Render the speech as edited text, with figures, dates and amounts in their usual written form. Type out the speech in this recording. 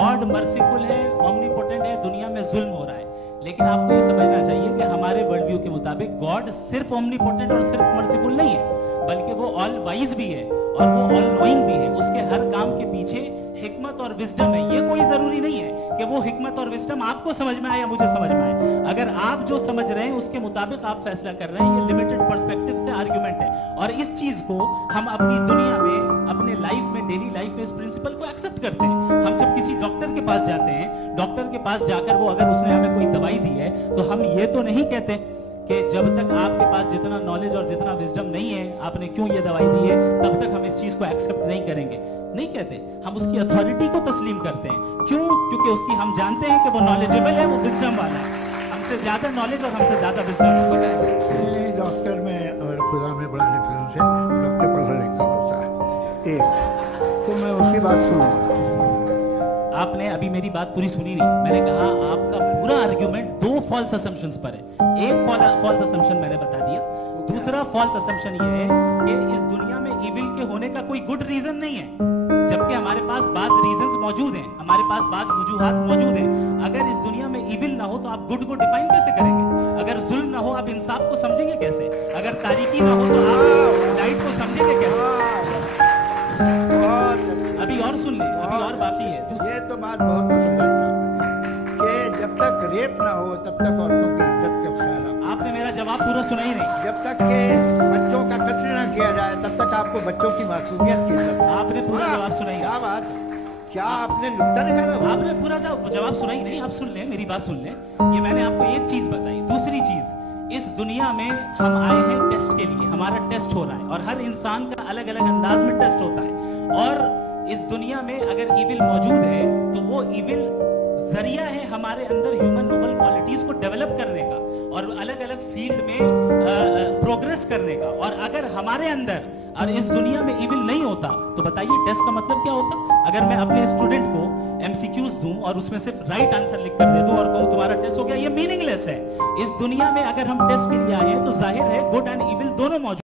God merciful है, ऑमनीपोटेंट है, दुनिया में जुल्म हो रहा है। लेकिन आपको ये समझना चाहिए कि हमारे वर्ल्ड व्यू के मुताबिक गॉड सिर्फ ऑमनीपोटेंट और सिर्फ मर्सीफुल नहीं है, बल्कि वो ऑल वाइज भी है और वो ऑल नोइंग भी है। उसके हर काम के पीछे हिकमत और विजडम है। ये कोई जरूरी नहीं है कि वो हिकमत और विजडम आपको समझ में आए या मुझे समझ में आए। अगर आप जो समझ रहे हैं उसके मुताबिक आप फैसला कर रहे हैं, ये लिमिटेड पर्सपेक्टिव से आर्गुमेंट है। और इस चीज को हम अपनी दुनिया में, अपने लाइफ में, डेली लाइफ में इस प्रिंसिपल को एक्सेप्ट करते हैं। हम जब किसी डॉक्टर के पास जाते हैं, डॉक्टर के पास जाकर वो अगर उसने हमें कोई दवाई दी है तो हम ये तो नहीं कहते कि जब तक आपके पास जितना नॉलेज और जितना विजडम नहीं है, आपने क्यों ये दवाई दी है, तब तक हम इस चीज को एक्सेप्ट नहीं करेंगे। नहीं कहते, हम उसकी अथॉरिटी को तस्लीम करते हैं। क्यों? क्योंकि उसकी हम जानते हैं कि वो नॉलेजेबल है, वो विजडम वाला है, हमसे ज्यादा नॉलेज और हमसे ज्यादा विजडम है। डॉक्टर में और खुदा में बड़ा डिफरेंस है। डॉक्टर पढ़ा लिखा होता है एक, तो मैं उसकी बात सुनूंगा। आपने अभी मेरी बात पूरी सुनी नहीं। मैंने कहा आपका पूरा आर्ग्यूमेंट दो फॉल्स असम्पशंस पर है। एक फॉल्स असम्पशन मैंने बता दिया, दूसरा फॉल्स असम्पशन ये है कि इस दुनिया में इविल के होने का कोई गुड रीजन नहीं है, जबकि हमारे पास बाज रीजंस मौजूद हैं, हमारे पास बाज वजूहात मौजूद हैं। अगर इस दुनिया में इविल ना हो तो आप गुड को डिफाइन कैसे करेंगे? अगर जुल्म ना हो आप इंसाफ को समझेंगे कैसे? अगर तारीकी ना हो तो आप लाइट को समझेंगे कैसे? अभी और सुन ले, अभी और बाकी है। ये तो बात बहुत पसंद आई साहब कि जब तक रेप ना हो तब तक औरतों की इज्जत का ख्याल। आपने मेरा जवाब पूरा सुना ही नहीं। जब तक के बच्चों का कत्ल ना किया जाए तब तक आपको बच्चों की मासूमियत की इज्जत। आपने पूरा जवाब सुना ही नहीं। क्या बात, क्या आपने नुक्ता निकाला? आपने पूरा जवाब सुना ही नहीं। आप सुन लें, मेरी बात सुन लें। ये मैंने आपको एक चीज बताई। दूसरी चीज, इस दुनिया में हम आए हैं टेस्ट के लिए, हमारा टेस्ट हो रहा है और हर इंसान का अलग अलग अंदाज में टेस्ट होता है। और इस दुनिया में अगर इविल मौजूद है तो वो इविल जरिया है हमारे अंदर ह्यूमन नोबल क्वालिटीज को डेवलप करने का और अलग अलग फील्ड में प्रोग्रेस करने का। और अगर हमारे अंदर और इस दुनिया में इविल नहीं होता तो बताइए टेस्ट का मतलब क्या होता? अगर मैं अपने स्टूडेंट को एमसीक्यूज दूं और उसमें सिर्फ राइट आंसर लिख कर दे दूं और कहूं तुम्हारा टेस्ट हो गया, ये मीनिंगलेस है। इस दुनिया में अगर हम टेस्ट के लिए आए हैं तो जाहिर है गुड एंड इविल दोनों मौजूद